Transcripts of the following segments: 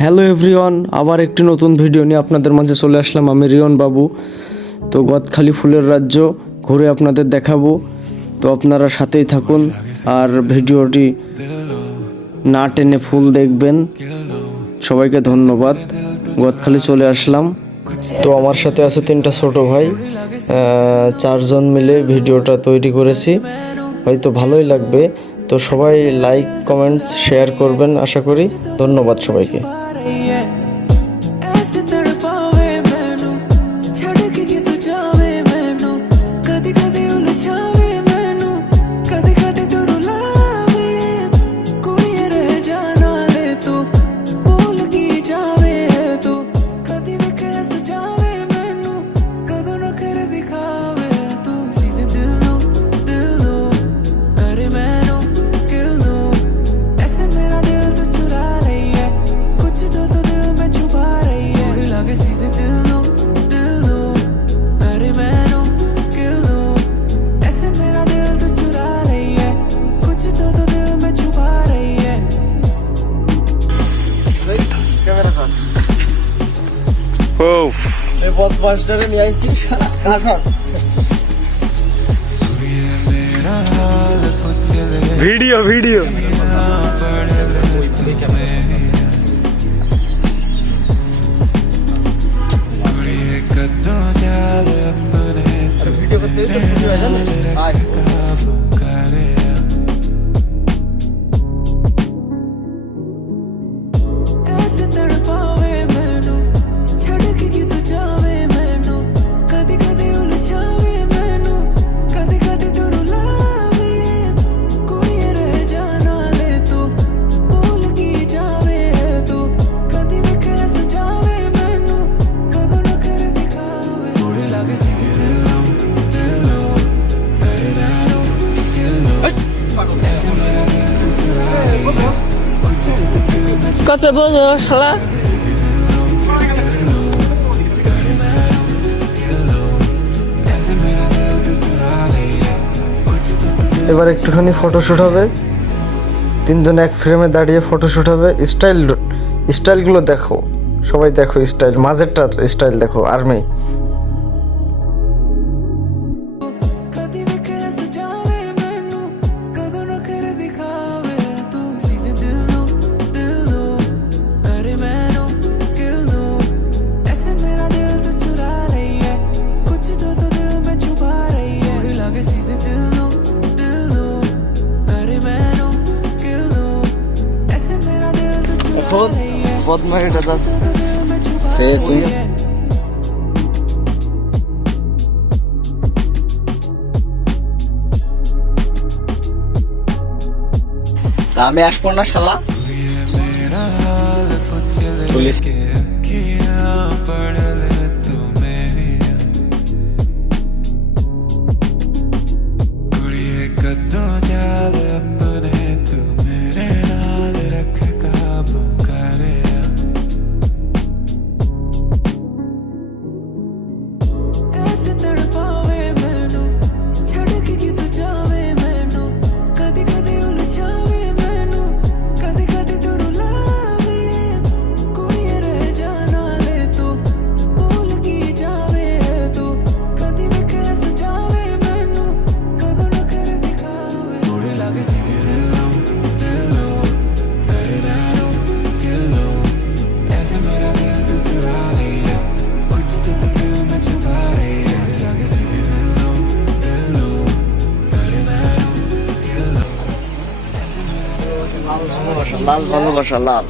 Hello everyone, আবার একটি নতুন ভিডিও নিয়ে আপনাদের মাঝে চলে আসলাম। আমি রিয়ন বাবু। তো গদখালি ফুলের রাজ্য ঘুরে আপনাদের দেখাবো, তো আপনারা সাথেই থাকুন আর ভিডিওটি না টেনে ফুল দেখবেন। সবাইকে ধন্যবাদ। গদখালি চলে আসলাম। তো আমার সাথে আছে 3টা ছোট ভাই, 4জন মিলে ভিডিওটা তৈরি করেছি। হয়তো ভালোই লাগবে। তো সবাই লাইক কমেন্ট শেয়ার করবেন আশা করি। ধন্যবাদ সবাইকে। ভিডিও ভিডিও কথা বলো শালা। এবার একটুখানি ফটোশ্যুট হবে। 3জন এক ফ্রেমে দাঁড়িয়ে ফটোশ্যুট হবে। স্টাইলগুলো দেখো, সবাই দেখো স্টাইল। মাঝেরটার স্টাইল দেখো, আর্মি। বদমাইটা দাস তুই আমি আসবো না শালা। পুলিশ লাল ভালোবাসা লাল।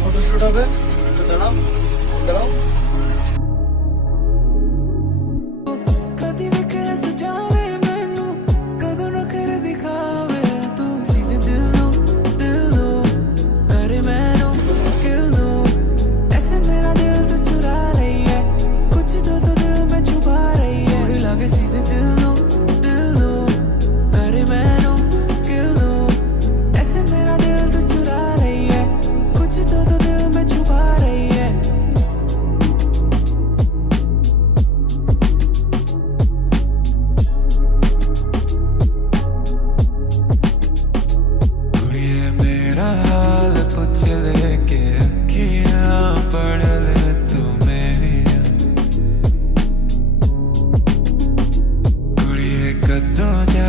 ফটোশ্যুট হবে। দাঁড়াও দাঁড়াও। छुपा कद्दू जा